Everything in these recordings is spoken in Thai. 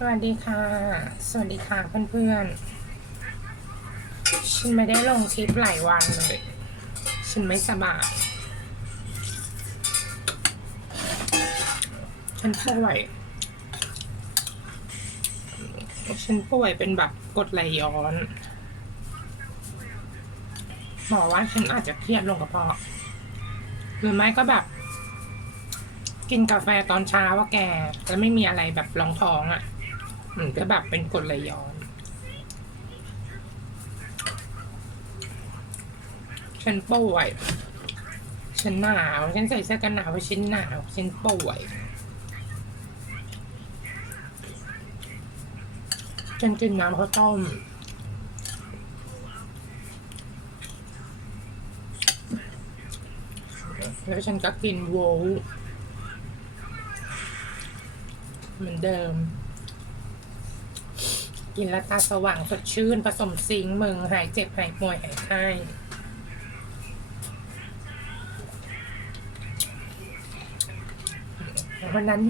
สวัสดีค่ะ สวัสดีค่ะเพื่อนๆ ฉันไม่ได้ลงคลิปหลายวันเลย ฉันไม่สบาย ฉันป่วย ฉันป่วยเป็นแบบกดไหลย้อนหมอว่าฉันอาจจะเครียดลงกระเพาะ หรือไม่ก็แบบ กินกาแฟตอนเช้าว่าแกแล้วไม่มีอะไรแบบรองท้องอะ่ะ มันก็แบบเป็นกรดไหลย้อน ฉันป่วย ฉันหนาว ฉันใส่เสื้อกันหนาวเพราะฉันหนาว ฉันป่วย ฉันกินน้ำข้าวต้มแล้วฉันก็กินโวลเหมือนเดิม กินแล้วตาสว่างสดชื่น ผสมซิงมึง หายเจ็บ หายป่วย หายไข้วันนั้น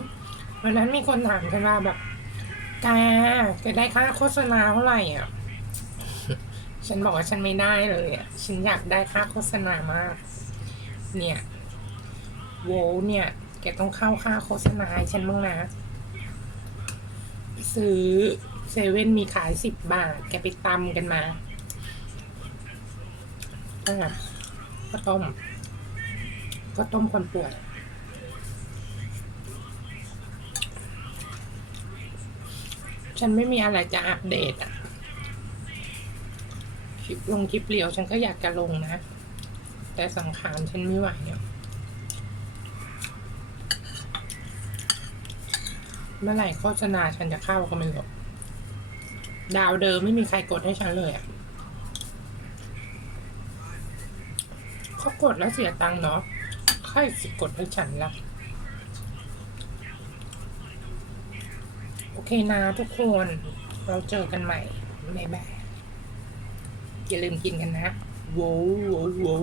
วันนั้นมีคนถามฉันว่าแบบแกจะได้ค่าโฆษณาเท่าไหร่อะ ฉันบอกว่าฉันไม่ได้เลยอะ ฉันอยากได้ค่าโฆษณามาก เนี่ย โวเนี่ย แกต้องเข้าค่าโฆษณาให้ฉันบ้างนะ ซื้อเซเว่นมีขายสิบบาท แกไปตำกันมาอะก็ต้ม ก็ต้มคนป่วยฉันไม่มีอะไรจะอัปเดตอะคลิปลงคลิปเรียวฉันก็อยากจะลงนะ แต่สังขารฉันไม่ไหวเนี่ย เมื่อไหร่โฆษณาฉันจะเข้าก็ไม่รู้ดาวเดิมไม่มีใครกดให้ฉันเลยอะเขากดแล้วเสียตังค์เนาะใครสิกดให้ฉันล่ะ โอเคนะทุกคน เราเจอกันใหม่ในแบบอย่าลืมกินกันนะโว้วโว้วโว้